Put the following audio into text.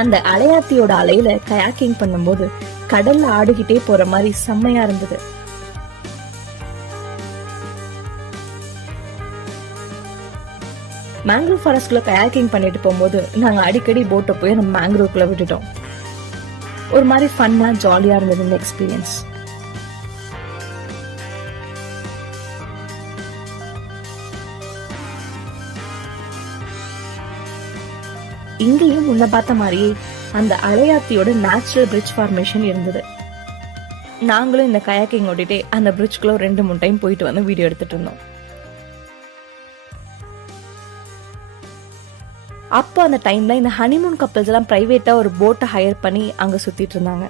அந்த அலையாத்தியோட அலையில கயாக்கிங் பண்ணும்போது கடல்ல ஆடிக்கிட்டே போற மாதிரி செம்மையா இருந்தது. மேங்க்ரோவ் ஃபாரஸ்ட்ல கயாக்கிங் பண்ணிட்டு போகும்போது நாங்க அடிக்கடி போட்டை போய் அந்த மேங்க்ரோவ்க்குள்ள விட்டுட்டோம். ஒரு மாதிரி ஃபன்னா ஜாலியா இருந்தது இந்த எக்ஸ்பீரியன்ஸ். இங்கேயும் முன்ன பார்த்த மாதிரியே அந்த அலையாத்தியோட நேச்சுரல் பிரிட்ஜ் ஃபார்மேஷன் இருந்தது. நாங்களும் இந்த கயாக்கிங் ஓட்டிட்டே அந்த பிரிட்ஜ்குள்ள 2-3 டைம் போயிட்டு வந்து வீடியோ எடுத்துட்டு இருந்தோம். அப்போ அந்த டைம்ல இந்த ஹனிமூன் கப்பல்ஸ் எல்லாம் பிரைவேட்டா ஒரு போட்டை ஹையர் பண்ணி அங்க சுத்திட்டு இருந்தாங்க.